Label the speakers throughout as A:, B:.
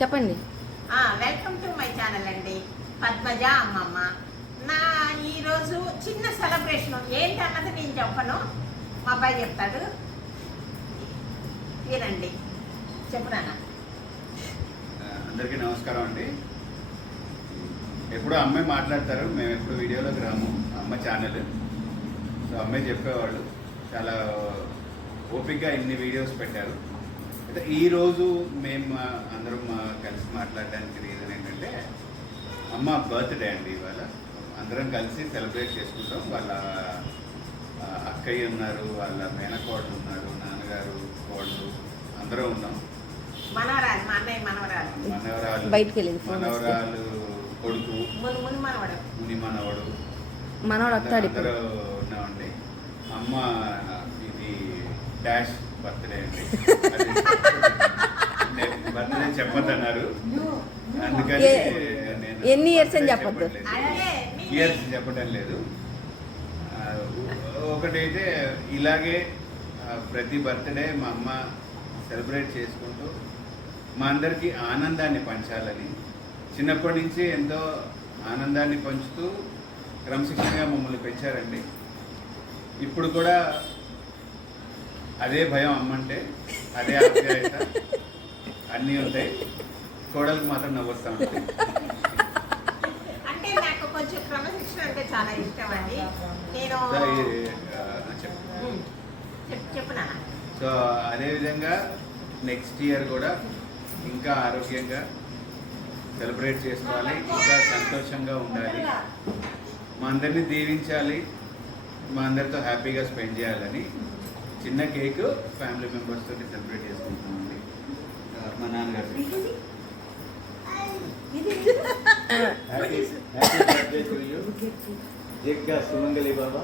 A: చెప్పండి.
B: Welcome to my channel అండి. పద్మజ అమ్మమ్మ. నా ఈరోజు చిన్న సెలబ్రేషన్ ఏంటి అన్నది నేను చెప్పను. మా అబ్బాయి చెప్తాడు. వినండి. చెప్పురానా
C: అందరికీ నమస్కారం అండి. ఎప్పుడో అమ్మాయి మాట్లాడతారు. మేము ఎప్పుడు వీడియోలోకి రాము. అమ్మ ఛానల్. సో అమ్మాయి చెప్పేవాళ్ళు. చాలా ఓపికగా ఇన్ని వీడియోస్ పెట్టారు. ఈరోజు మేము అందరం కలిసి మాట్లాడడానికి రీజన్ ఏంటంటే అమ్మ బర్త్డే అండి ఇవాళ. అందరం కలిసి సెలబ్రేట్ చేసుకుంటాం. వాళ్ళ అక్కయ్య ఉన్నారు వాళ్ళ మేనకోడలు ఉన్నారు నాన్నగారు కోడలు అందరం ఉన్నాం.
B: మనవరాలు
C: కొడుకు
B: ముని ముని మనవడు.
C: ముని మనవడు. అందరూ ఉన్నామండి. అమ్మ ఇది డాష్ బర్త్డే అండి. చెప్పొద్దన్నారు. అందుకని
A: ఎన్ని years అని చెప్పొద్దు?
C: ఇయర్స్ చెప్పడం లేదు. ఒకటైతే ఇలాగే ప్రతి బర్త్డే మా అమ్మ సెలబ్రేట్ చేసుకుంటూ మా అందరికీ ఆనందాన్ని పంచాలని. చిన్నప్పటి నుంచి ఎంతో ఆనందాన్ని పంచుతూ క్రమశిక్షణగా మమ్మల్ని పెంచారండి. ఇప్పుడు కూడా అదే భయం అమ్మంటే అదే ఆప్యాయత. అన్నీ ఉంటాయి. కోడలకు మాత్రం నవ్వుస్తూ ఉంటాయి.
B: అంటే నాకు కొంచెం క్రమశిక్షణ అంటే చాలా ఇష్టం అండి నేను
C: సో అదేవిధంగా నెక్స్ట్ ఇయర్ కూడా ఇంకా ఆరోగ్యంగా సెలబ్రేట్ చేసుకోవాలి. ఇంకా సంతోషంగా ఉండాలి. మా అందరినీ దీవించాలి. మా అందరితో హ్యాపీగా స్పెండ్ చేయాలని చిన్న కేక్ ఫ్యామిలీ మెంబర్స్ తోటి సెలబ్రేట్ చేసుకుంటున్నామండి ఆ, మా నాన్నగారు
D: happy happy birthday to you Jagga సుమంగళి బాబా.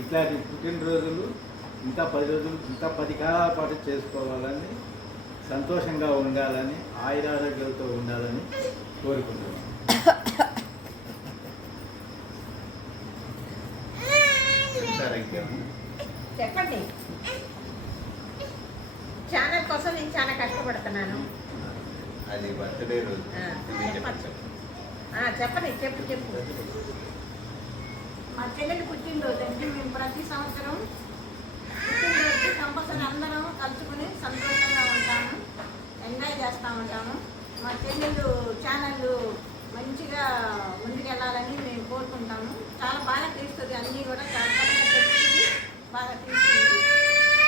D: ఇట్లాంటి పుట్టినరోజులు ఇంకా పది రోజులు ఇంకా పది కాలాల పాటు చేసుకోవాలని సంతోషంగా ఉండాలని ఆయురారోగ్యాలతో ఉండాలని కోరుకుంటున్నాను?
B: చెప్పండి ఛానల్ కోసం నేను చాలా కష్టపడుతున్నాను.
C: అది బర్త్డే రోజు.
B: చెప్పండి చెప్పు చెప్పు.
E: మా చెల్లెలు పుట్టినరోజు అంటే మేము ప్రతి సంవత్సరం పుట్టినరోజు కంపల్సరీ అందరం కలుసుకుని సంతోషంగా ఉంటాము. ఎంజాయ్ చేస్తూ ఉంటాము. మా చెల్లెలు ఛానల్ మంచిగా ముందుకెళ్ళాలని మేము కోరుకుంటాము. చాలా బాగా తీస్తుంది. అన్నీ కూడా చాలా బాగా తీస్తుంది.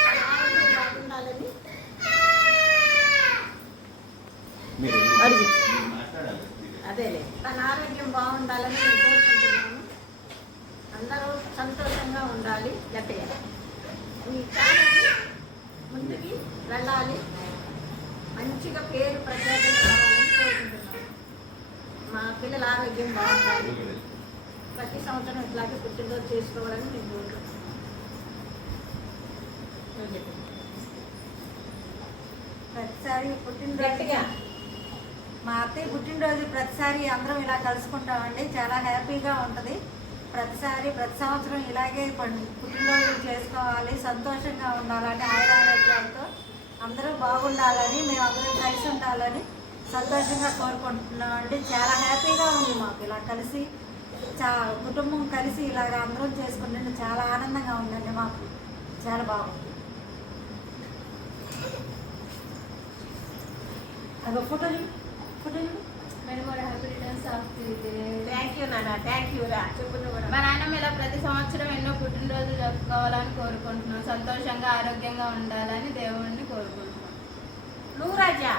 E: తన ఆరోగ్యం బాగుండాలని
C: మీరు
A: అడుగు.
B: అదేలే.
E: తన ఆరోగ్యం బాగుండాలని మేము కోరుకుంటున్నాము అందరూ సంతోషంగా ఉండాలి
B: గట్టిగా.
E: ఈ ఛానల్ ముందుకి వెళ్ళాలి. మంచిగా పేరు ప్రఖ్యాతులు రావాలని కోరుకుంటున్నాను. మా పిల్లల ఆరోగ్యం బాగుండాలి. ప్రతి సంవత్సరం ఇట్లాగే పుట్టినరోజు చేసుకోవాలని నేను కోరుకుంటున్నాను.
F: ప్రతిసారి పుట్టినరోజు
B: గట్టిగా.
F: మా అత్తయ్య పుట్టినరోజు ప్రతిసారి అందరం ఇలా కలుసుకుంటామండి. చాలా హ్యాపీగా ఉంటుంది. ప్రతిసారి ప్రతి సంవత్సరం ఇలాగే పుట్టినరోజు చేసుకోవాలి. సంతోషంగా ఉండాలని ఆయురారోగ్యాలతో అందరూ బాగుండాలని మేము అందరం కలిసి ఉండాలని సంతోషంగా కోరుకుంటున్నామండి. చాలా హ్యాపీగా ఉంది మాకు ఇలా కలిసి. చా కుటుంబం కలిసి ఇలాగ అందరం చేసుకుంటుంటే చాలా ఆనందంగా ఉందండి మాకు. చాలా బాగుంది. అదొక ఫోటో
B: నాన్న
G: మా
B: రా.
G: నాన్నమ్మ ఇలా ప్రతి సంవత్సరం ఎన్నో పుట్టినరోజులు జరుపుకోవాలని కోరుకుంటున్నాం. సంతోషంగా ఆరోగ్యంగా ఉండాలని దేవుణ్ణి కోరుకుంటున్నాం.
B: నువ్వు రాజా.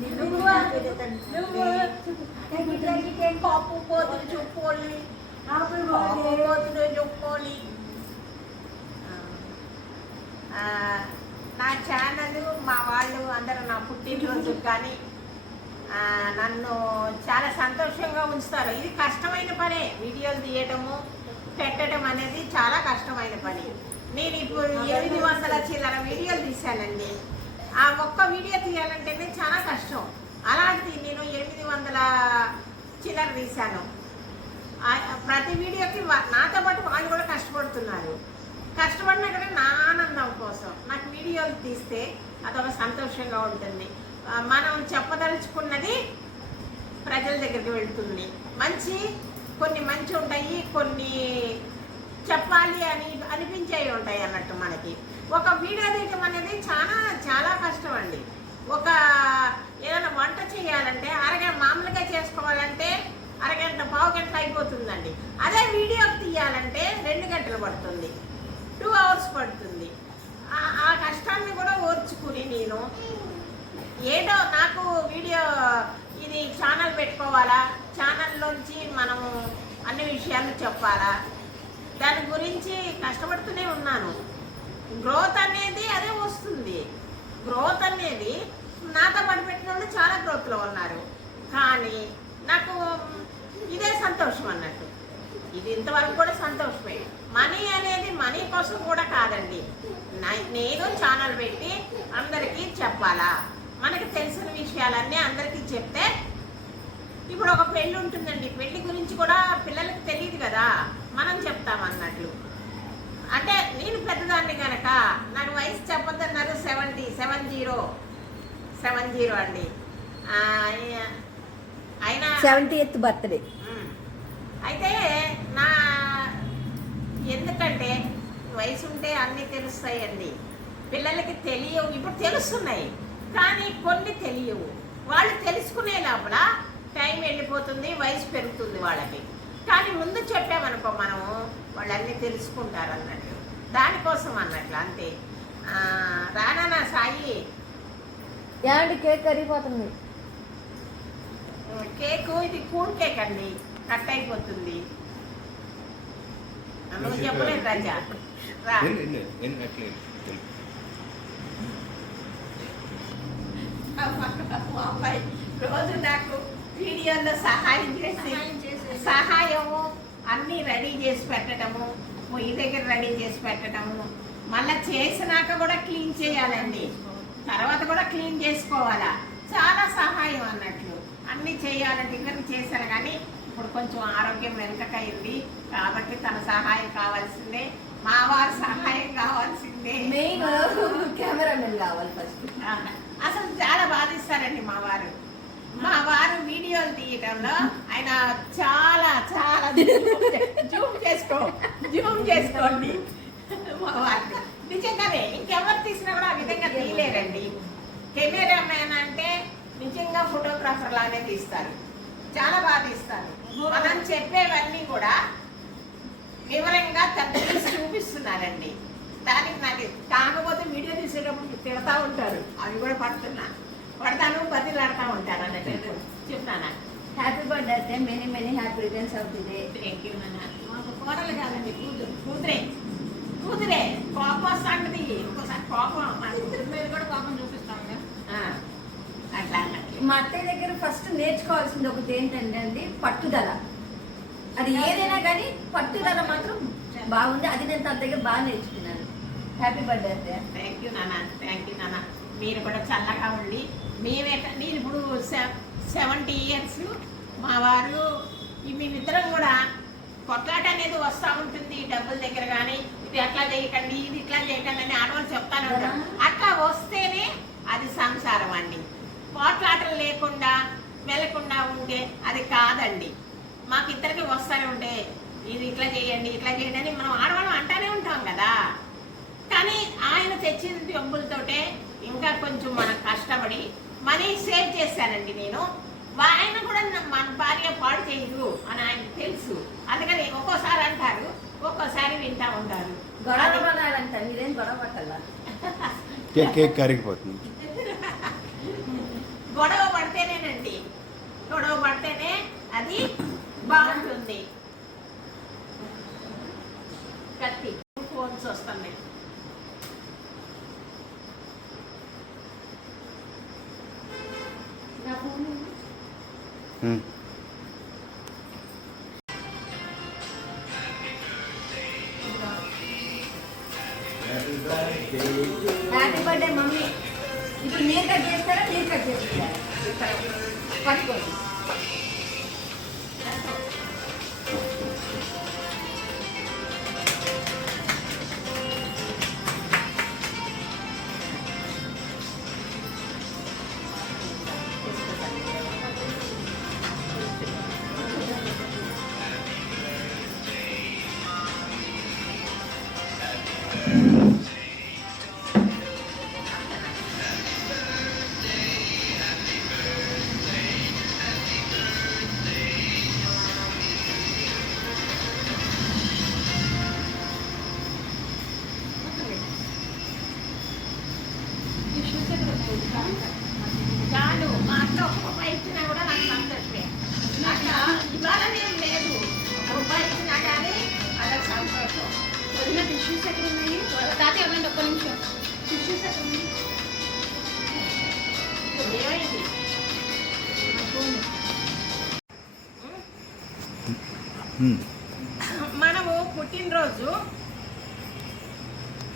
B: నువ్వు నువ్వు ఇట్లా పాపు పోతులు చెప్పుకోవాలి పాపు పోతులు చెప్పుకోవాలి ఆ, నా ఛానల్ మా వాళ్ళు అందరూ నా పుట్టినరోజు కానీ నన్ను చాలా సంతోషంగా ఉంచుతారు. ఇది కష్టమైన పనే. వీడియోలు తీయటము పెట్టడం అనేది చాలా కష్టమైన పని. నేను ఇప్పుడు ఎనిమిది వందల చిల్లర వీడియోలు తీశానండి. ఆ ఒక్క వీడియో తీయాలంటేనే చాలా కష్టం. అలాంటిది నేను ఎనిమిది వందల చిల్లర తీశాను. ప్రతి వీడియోకి నాతో పాటు వాళ్ళు కూడా కష్టపడుతున్నారు. కష్టపడినా కూడా నా ఆనందం కోసం. నాకు వీడియోలు తీస్తే అదొక సంతోషంగా ఉంటుంది. మనం చెప్పదలుచుకున్నది ప్రజల దగ్గరికి వెళ్తుంది. మంచి కొన్ని మంచి ఉంటాయి కొన్ని చెప్పాలి అని అనిపించేవి ఉంటాయి అన్నట్టు మనకి. ఒక వీడియో తీయటం అనేది చాలా చాలా కష్టం అండి. ఒక ఏదైనా వంట చేయాలంటే అరగంట మామూలుగా చేసుకోవాలంటే అరగంట పావు గంట అయిపోతుందండి. అదే వీడియో తీయాలంటే రెండు గంటలు పడుతుంది. టూ అవర్స్ పడుతుంది. ఆ- ఆ కష్టాన్ని కూడా ఓర్చుకుని నేను ఏదో నాకు వీడియో ఇది ఛానల్ పెట్టుకోవాలా? ఛానల్లోంచి మనము అన్ని విషయాలు చెప్పాలా? దాని గురించి కష్టపడుతూనే ఉన్నాను. గ్రోత్ అనేది అదే వస్తుంది. గ్రోత్ అనేది నాతో పాటు పెట్టిన వాళ్ళు చాలా గ్రోత్లో ఉన్నారు. కానీ నాకు ఇదే సంతోషం అన్నట్టు. ఇది ఇంతవరకు కూడా సంతోషమే. మనీ అనేది మనీ కోసం కూడా కాదండి. నేను ఛానల్ పెట్టి అందరికీ చెప్పాలా? మనకి తెలిసిన విషయాలన్నీ అందరికీ చెప్తే ఇప్పుడు ఒక పెళ్ళి ఉంటుందండి. పెళ్ళి గురించి కూడా పిల్లలకి తెలియదు కదా. మనం చెప్తాం అన్నట్లు. అంటే నేను పెద్దదాన్ని కనుక నాకు వయసు చెప్పొద్దన్నారు seventy seven zero seven zero అండి. అయినా
A: సెవెంటీ ఎయిత్ బర్త్డే.
B: అయితే నా ఎందుకంటే వయసు ఉంటే అన్నీ తెలుస్తాయండి. పిల్లలకి తెలియవు ఇప్పుడు తెలుస్తున్నాయి. కానీ కొన్ని తెలియవు వాళ్ళు తెలుసుకునే లోపల టైం వెళ్ళిపోతుంది వయసు పెరుగుతుంది వాళ్ళకి కానీ ముందు చెప్పామనుకో మనము వాళ్ళు అన్నీ తెలుసుకుంటారు అన్నట్లు దానికోసం అన్నట్లు అంతే ఆ, రానా నా సాయి
A: ఏమండి కేక్ కరిగిపోతుంది
B: కేకు ఇది కూల్ కేక్ అండి కట్ అయిపోతుంది నువ్వు చెప్పలేదు రాజా రా అబ్బాయి రోజు నాకు వీడియోలో సహాయం చేసి. సహాయము అన్నీ రెడీ చేసి పెట్టడము పొయ్యి దగ్గర రెడీ చేసి పెట్టడము. మళ్ళీ చేసినాక కూడా క్లీన్ చేయాలండి. తర్వాత కూడా క్లీన్ చేసుకోవాలా? చాలా సహాయం అన్నట్లు. అన్నీ చేయాలంటే ఇవన్నీ చేశాను కానీ ఇప్పుడు కొంచెం ఆరోగ్యం వెనుకకైంది. కాబట్టి తన సహాయం కావాల్సిందే. మా వారి సహాయం కావాల్సిందే.
A: మెయిన్ కెమెరామెన్ కావాలి ఫస్ట్.
B: అసలు చాలా బాధిస్తారండి మా వారు. మా వారు వీడియోలు తీయటంలో ఆయన చాలా చాలా జూమ్ చేసుకో జూమ్ చేసుకోండి. మా వారిని. నిజంగానే ఇంకెవరు తీసినా కూడా ఆ విధంగా తీయలేరండి. కెమెరామ్యాన్ అంటే నిజంగా ఫోటోగ్రాఫర్ లానే తీస్తారు. చాలా బాగా తీస్తారు మనం చెప్పేవన్నీ కూడా వివరంగా తగ్గి చూపిస్తున్నారండి. దానికి నాకు కాకపోతే వీడియో తీసేటప్పుడు తిడతా ఉంటారు. అవి కూడా పడుతున్నా. పడతాను బతిలాడుతూ ఉంటారు అన్నట్టు చెప్తానా
A: happy birthday many many happy returns of the day
B: thank you నాన్న. మాకు కోడలు కాదండి కూతురు. కూతురే. కూతురే. కోపం వస్తాంటది. ఇంకోసారి కోపం.
E: మేము కూడా కోపం చూపిస్తాము
B: ఆ, అట్లా
A: మా అత్తయ్య దగ్గర ఫస్ట్ నేర్చుకోవాల్సింది ఒకటి ఏంటంటే అండి పట్టుదల. అది ఏదైనా కానీ పట్టుదల మాత్రం బాగుంది. అది నేను తన దగ్గర బాగా నేర్చుకున్నాను. హ్యాపీ బర్త్డే అత్తయ్య.
B: థ్యాంక్ యూ నాన్న. థ్యాంక్ యూ నాన్న. మీరు కూడా చల్లగా ఉండి మేమే నేను ఇప్పుడు సెవెంటీ ఇయర్స్ మా వారు మేమిద్దరం కూడా కొట్లాట అనేది వస్తూ ఉంటుంది డబ్బుల దగ్గర కానీ ఇది అట్లా చేయకండి ఇది ఇట్లా చేయకండి అని ఆడవాళ్ళు చెప్తానే అట్లా వస్తేనే అది సంసారం అండి. పోట్లాటలు లేకుండా వెళ్ళకుండా ఉంటే అది కాదండి. మాకు ఇద్దరికి వస్తూనే ఉంటే ఇది ఇట్లా చేయండి ఇట్లా చేయండి అని మనం ఆడవాళ్ళం అంటానే ఉంటాం కదా. కానీ ఆయన తెచ్చిన డబ్బులతోటే ఇంకా కొంచెం మనం కష్టపడి మనీ సేవ్ చేశానండి నేను. ఆయన కూడా మన భార్య పాడు చేయదు అని ఆయనకు తెలుసు. అందుకని ఒక్కోసారి అంటారు ఒక్కోసారి వింటా ఉంటారు.
A: గొడవ
B: అది-
A: పడాలంట మీరేం గొడవ పట్టాలా
C: కేక్ కేక్ కరిగిపోతుంది.
B: గొడవ పడితేనేనండి. గొడవ పడితేనే అది బాగుంటుంది. Thank you.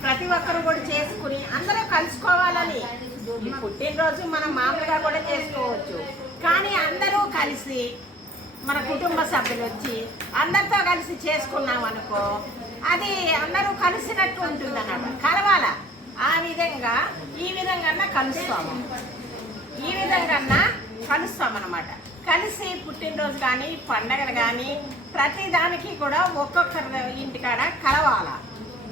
B: ప్రతి ఒక్కరు కూడా చేసుకుని అందరూ కలుసుకోవాలని పుట్టినరోజు మనం మామూలుగా కూడా చేసుకోవచ్చు. కానీ అందరూ కలిసి మన కుటుంబ సభ్యులు వచ్చి అందరితో కలిసి చేసుకున్నాం అనుకో అది అందరూ కలిసినట్టు ఉంటుంది అన్నమాట కలవాల? ఆ విధంగా ఈ విధంగా కలుస్తాము. ఈ విధంగా కలుస్తాం అన్నమాట కలిసి పుట్టినరోజు కానీ పండగలు కానీ ప్రతి దానికి కూడా ఒక్కొక్కరి ఇంటికాడ కలవాల?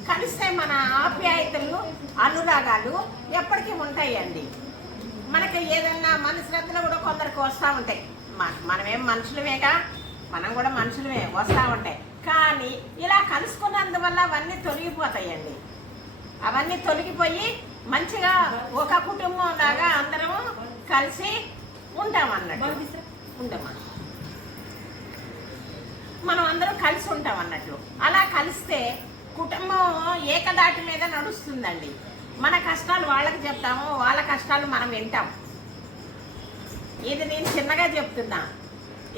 B: కలిస్తే మన ఆప్యాయతలు అనురాగాలు ఎప్పటికీ ఉంటాయండి. మనకి ఏదన్నా మన శ్రద్ధలు కూడా కొందరికి వస్తూ ఉంటాయి. మనమేం మనుషులమేగా? మనం కూడా మనుషులమే వస్తూ ఉంటాయి. కానీ ఇలా కలుసుకున్నందువల్ల అవన్నీ తొలగిపోతాయండి. అవన్నీ తొలగిపోయి మంచిగా ఒక కుటుంబం లాగా అందరము కలిసి ఉంటాం అన్నట్టు. ఉంటామా మనం అందరం కలిసి ఉంటాం అన్నట్లు అలా కలిస్తే కుటుంబం ఏకదాటి మీద నడుస్తుందండి. మన కష్టాలు వాళ్ళకి చెప్తాము వాళ్ళ కష్టాలు మనం వింటాం. ఇది నేను చిన్నగా చెప్తున్నా.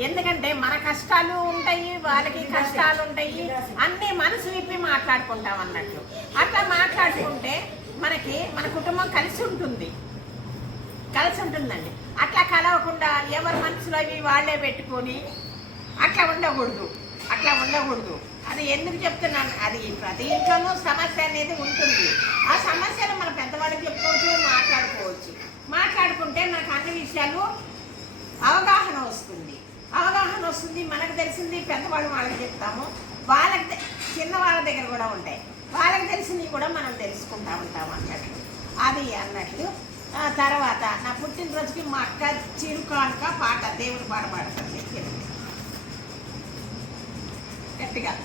B: ఎందుకంటే మన కష్టాలు ఉంటాయి వాళ్ళకి కష్టాలు ఉంటాయి అన్నీ మనసు విప్పి మాట్లాడుకుంటాం అన్నట్లు. అట్లా మాట్లాడుకుంటే మనకి మన కుటుంబం కలిసి ఉంటుంది. కలిసి ఉంటుందండి. అట్లా కలవకుండా ఎవరి మనసులో అవి వాళ్ళే పెట్టుకొని అట్లా ఉండకూడదు. అట్లా ఉండకూడదు. అది ఎందుకు చెప్తున్నాను? అది ప్రతి ఇంట్లోనూ సమస్య అనేది ఉంటుంది. ఆ సమస్యను మన పెద్దవాళ్ళకి చెప్పుకోవచ్చు మాట్లాడుకోవచ్చు. మాట్లాడుకుంటే మనకు అన్ని విషయాలు అవగాహన వస్తుంది. అవగాహన వస్తుంది మనకు తెలిసింది పెద్దవాళ్ళు వాళ్ళకి చెప్తాము. వాళ్ళకి చిన్న వాళ్ళ దగ్గర కూడా ఉంటాయి. వాళ్ళకి తెలిసింది కూడా మనం తెలుసుకుంటా ఉంటాం అన్నట్లు. అది అన్నట్లు. తర్వాత నా పుట్టినరోజుకి మా అక్క చిరుకానుక పాట దేవుని పాట పాడుతుంది. గట్టిగా.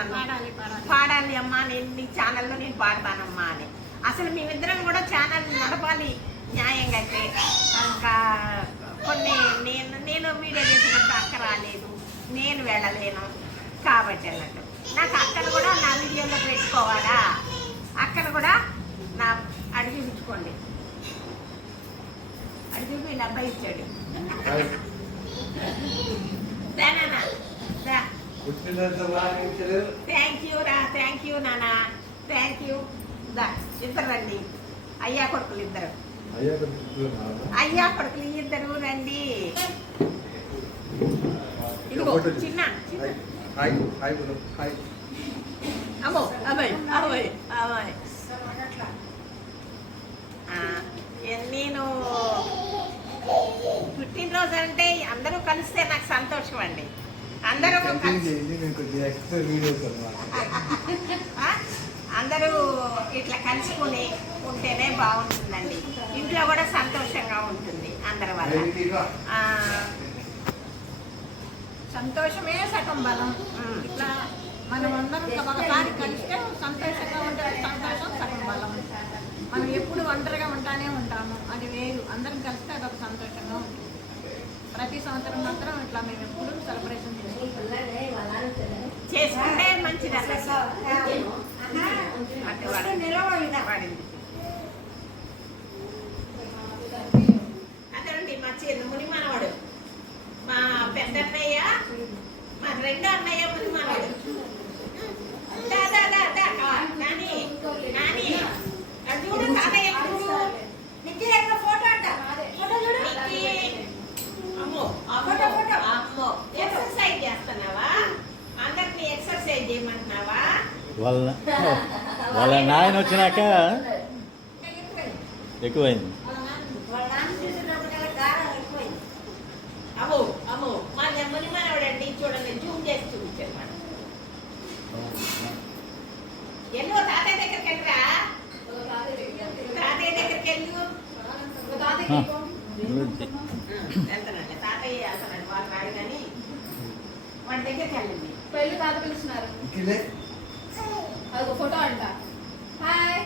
B: నన్ను
E: పాడాలి,
B: అమ్మా నేను నీ ఛానల్లో నేను పాడతానమ్మా అని. అసలు మేమిద్దరం కూడా ఛానల్ నడపాలి న్యాయంగా అయితే. ఇంకా కొన్ని నేను నేను వీడియో చేసినప్పుడు అక్క రాలేదు నేను వెళ్ళలేను కాబట్టి అన్నట్టు. నాకు అక్కను కూడా నా వీడియోలో పెట్టుకోవాలా? అక్కను కూడా నా అడిగి ఉంచుకోండి. అడిగి మీ డబ్బా ఇచ్చాడు.
D: శుభాకాంక్షలు
B: థ్యాంక్ యూ రా థ్యాంక్ యూ నానా. థ్యాంక్ యూ దా ఇద్దరు రండి అయ్యా కొడుకులు ఇద్దరు.
D: అయ్యా
B: కొడుకులు ఇద్దరు రండి. ఇదిగో చిన్న అమ్మో నేను పుట్టినరోజు అంటే అందరూ కలిస్తే నాకు సంతోషం అండి. అందరూ? అందరూ ఇట్లా కలుసుకుని ఉంటేనే బాగుంటుందండి. ఇంట్లో కూడా సంతోషంగా ఉంటుంది అందరి వల్ల. ఆ,
E: సంతోషమే సగం బలం. ఇట్లా మనం అందరం ఒకసారి కలిస్తే సంతోషంగా ఉంటుంది సంతోషం సగం బలం. మనం ఎప్పుడు ఒంటరిగా ఉంటానే ఉంటాము. అది వేరు. అందరం కలిస్తే అదొక సంతోషంగా ఉంటుంది. ప్రతి సంవత్సరం మాత్రం ఇట్లా మేము ఎప్పుడు సెలబ్రేషన్ చేసుకుంటాం.
B: మంచిది అసలు అటు వాడి- వాడింది. అదేనండి మా చిన్న ముని మనవాడు మా పెద్ద అన్నయ్య మా రెండో అన్నయ్య ముని మనవాడు దా, దా, దా, దా, కా, నాని నాని అటు చూడు తాతయ్య చూడు నిక్కి, అమ్మో
E: ఫోటో, ఫోటో.
B: అమ్మో ఎక్సర్సైజ్ చేస్తున్నావా అందరిని ఎక్సర్సైజ్ చేయమంటున్నావా
H: వాళ్ళ వాళ్ళ నాయన వచ్చినాక ఎక్కువైంది
F: వాళ్ళ నాన్న చూసినప్పుడు గారం ఎక్కువైంది
B: అమ్మో అమ్మో మా నెమ్మది మనవడండి చూడండి జూమ్ చేసి మనం ఎల్లు తాతయ్య దగ్గరికి వెళ్ళరా? తాతయ్య దగ్గరికి వెళ్ళు. వెళ్తానండి. తాతయ్య వెళ్తానండి వాళ్ళు రాడు కానీ వాడి దగ్గరికి వెళ్ళండి.
G: పెళ్ళి తాత పిలుస్తున్నారు
D: ఇంకిలే
G: అదొక ఫోటో అంట హాయ్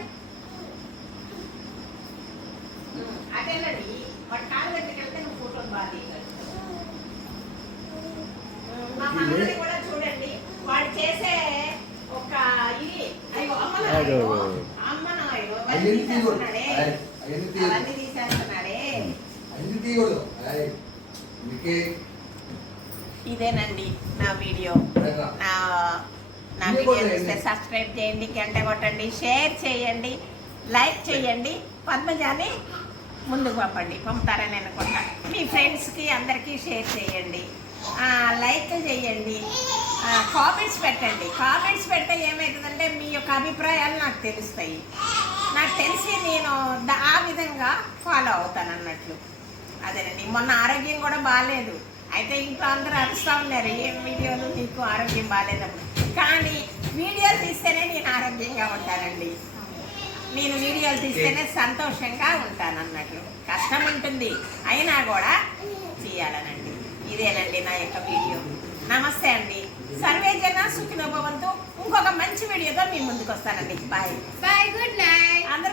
B: అదేనండి వాడి కాళ్ళ దగ్గరికి వెళ్తే నువ్వు ఫోటోలు బాగా తీయగలవు మా మనవడిని కూడా చూడండి వాడు చేసే ఒక ఇది అయ్యో అమ్మను
H: అయ్యో.
B: అమ్మను అయ్యో
D: అవన్నీ
B: అవన్నీ
D: తీయకూడదు
B: తీసేస్తున్నాడే
D: ఆయ్, అవన్నీ తీయకూడదు
B: అవన్నీ తీసేస్తున్నాడే
D: అన్ని తీయకూడదు ఆయ్, ఇంకే
B: ఇదేనండి నా వీడియో. నా నా వీడియో చూస్తే? సబ్స్క్రైబ్ చేయండి గంట కొట్టండి షేర్ చేయండి లైక్ చేయండి పద్మజాని ముందుకు పంపండి. పంపుతారని అనుకుంటా. మీ ఫ్రెండ్స్కి అందరికీ షేర్ చేయండి. ఆ, లైక్ చేయండి. కామెంట్స్ పెట్టండి. కామెంట్స్ పెడితే ఏమవుతుందంటే మీ యొక్క అభిప్రాయాలు నాకు తెలుస్తాయి. నాకు తెలిసి నేను ఆ విధంగా ఫాలో అవుతాను అన్నట్లు. అదేనండి. మొన్న ఆరోగ్యం కూడా బాగాలేదు అయితే ఇంట్లో అందరూ అరుస్తూ ఉన్నారు. ఏం వీడియోలు నీకు ఆరోగ్యం బాగాలేదప్పుడు కానీ వీడియోలు తీస్తేనే నేను ఆరోగ్యంగా ఉంటానండి. నేను వీడియోలు తీస్తేనే సంతోషంగా ఉంటాను అన్నట్లు. కష్టం ఉంటుంది. అయినా కూడా చేయాలనండి. ఇదేనండి నా యొక్క వీడియో. నమస్తే అండి. సర్వే జన సుఖినోభవంతో ఇంకొక మంచి వీడియోతో మీ ముందుకు వస్తానండి బాయ్
G: బాయ్ గుడ్ నైట్
B: అందరూ